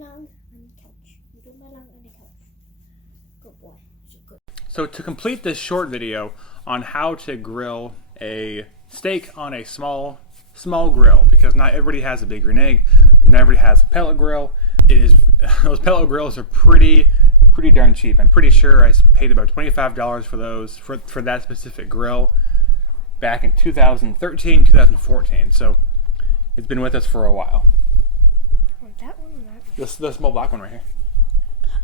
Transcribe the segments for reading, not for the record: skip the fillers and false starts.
lang on the couch. Doon lang on the couch. Good boy. Good. So to complete this short video on how to grill a steak on a small grill, because not everybody has a big Ribeye, not everybody has a pellet grill. Those pellet grills are pretty darn cheap. I'm pretty sure I paid about $25 for those for that specific grill back in 2013, 2014. So it's been with us for a while. Or that one or that one? The small black one right here.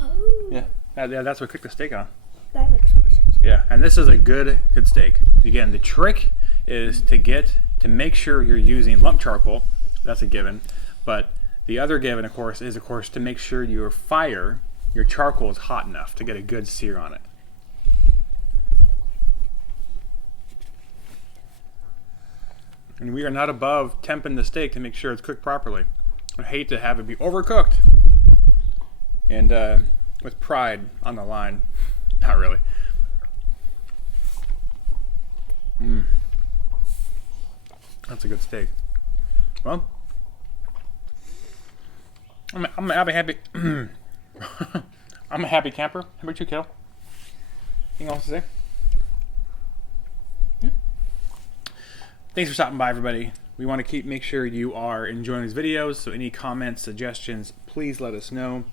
Oh. Yeah, that's what I cooked the steak on. That makes more sense. Yeah, and this is a good steak. Again, the trick is to make sure you're using lump charcoal. That's a given. But the other given, of course, is to make sure your charcoal is hot enough to get a good sear on it. And we are not above temping the steak to make sure it's cooked properly. I hate to have it be overcooked. And with pride on the line. Not really. That's a good steak. Well, I'm a happy I'm a happy camper. How about you, Kettle? Anything else to say? Yeah. Thanks for stopping by, everybody. We want to make sure you are enjoying these videos, so any comments, suggestions, please let us know.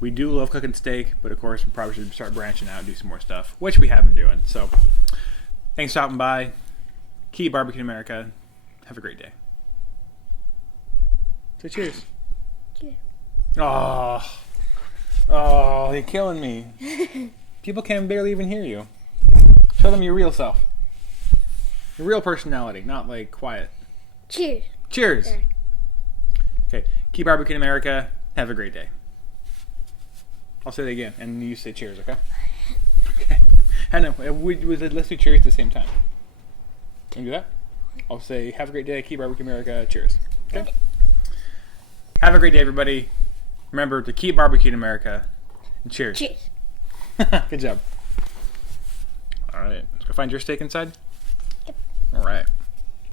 We do love cooking steak, but of course we probably should start branching out and do some more stuff, which we have been doing. So thanks for stopping by. Keep barbecuing America. Have a great day. Say cheers. Cheers. Oh, you're killing me. People can barely even hear you. Show them your real self. Your real personality, not like quiet. Cheers. Cheers. Okay, keep barbecuing America. Have a great day. I'll say it again, and you say cheers, okay? Okay. And let's do cheers at the same time. Can you do that? I'll say, have a great day, keep barbecuing America, cheers. Okay? Have a great day, everybody. Remember to keep barbecuing America, and cheers. Cheers. Good job. All right, let's go find your steak inside. Yep. All right.